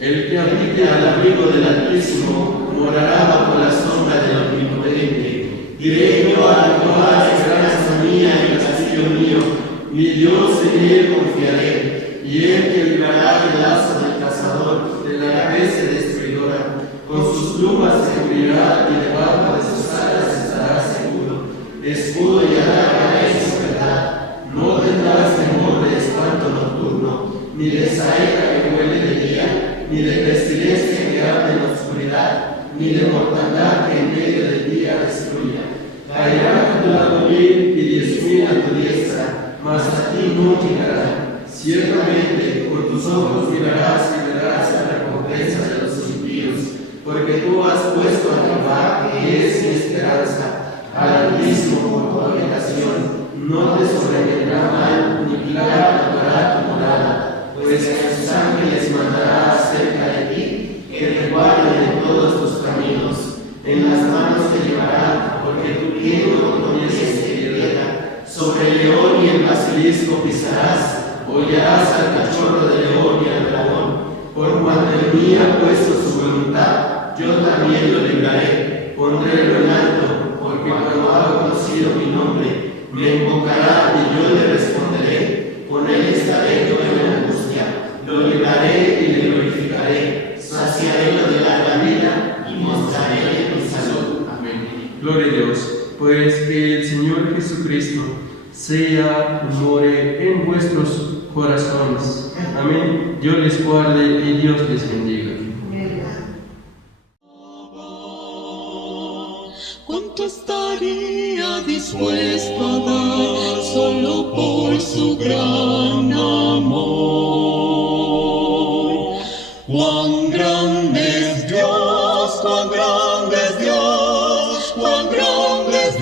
El que habite al abrigo del Altísimo morará bajo la sombra del Omnipotente. Diré yo a Jehová, esperanza mía y castillo mío, mi Dios, en él confiaré, y él te librará del lazo del cazador, de la peste destruidora. Con sus plumas se cubrirá y debajo de sus alas estará seguro. Escudo y adarga es su verdad. No tendrás temor de espanto nocturno, ni de saeta que huele de día, ni de pestilencia que arde en la oscuridad, ni de mortandad que en medio del día destruya. Caerá a tu lado 1000 y 10.000 a tu diestra, mas a ti no llegará. Ciertamente por tus ojos mirarás y verás la recompensa de los impíos, porque tú has puesto a Jehová, que es mi esperanza, al Altísimo por tu habitación. No te sobrevendrá mal, ni plaga tocará tu morada, pues a sus ángeles mandará acerca de ti, que te guarden en todos tus caminos. En las manos te llevará, porque tu pie no tropieces en piedra. Sobre el león y el basilisco pisarás, hollarás al cachorro de león y al dragón. Por cuanto en mí ha puesto su voluntad, yo también lo libraré. Pondrélo en alto, porque cuando ha conocido mi nombre, me invocará y yo le responderé. Con él estaré yo en la angustia, lo libraré y le glorificaré. Saciaré lo de larga vida y mostraré mi salud. Amén. Gloria a Dios. Pues que el Señor Jesucristo sea y more en vuestros corazones. Amén. Dios les guarde y Dios les bendiga. ¿Cuánto estaría dispuesto a dar solo por su gran amor? Cuán grande es Dios, cuán grande es Dios, cuán grande es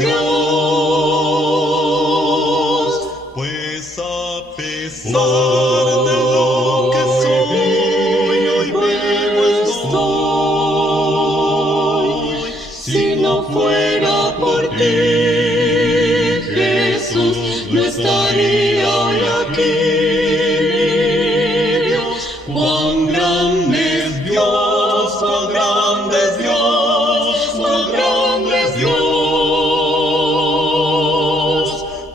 Dios. Pues a pesar de lo que soy, hoy vivo estoy. Si no fuera por ti, Jesús, no estaría hoy aquí. Cuán grande es Dios, cuán grande es Dios, cuán grande es Dios.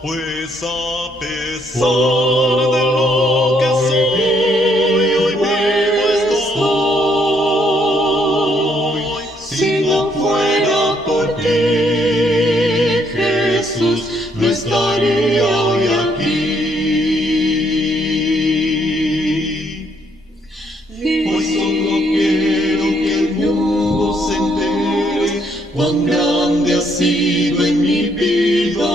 Pues a pesar de lo que soy, hoy vivo estoy. Si no fuera por ti, Jesús, no estaría hoy aquí. Hoy solo quiero que el mundo se entere cuán grande ha sido en mi vida.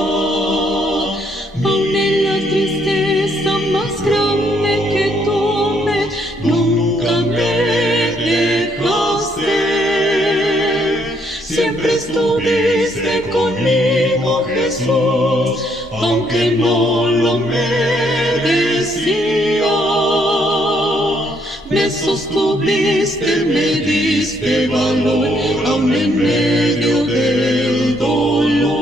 Aún en la tristeza más grande que tuve, Nunca me dejaste. Siempre estuviste conmigo, Jesús, aunque no lo merecía. Me sostuviste, me diste valor, aun en medio del dolor.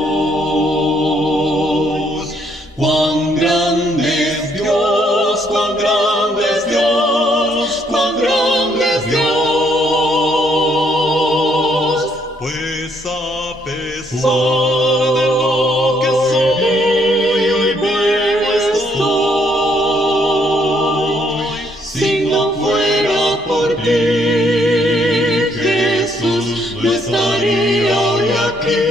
Cuán grande es Dios, cuán grande es Dios, cuán grande es Dios. Pues a pesar de lo que soy, hoy vivo estoy. Si no fuera por ti, Jesús, no estaría hoy aquí.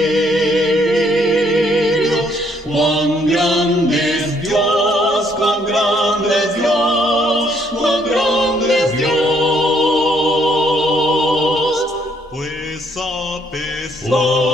Cuán grande es Dios, cuán grande es Dios, cuán grande es Dios. Pues a pesar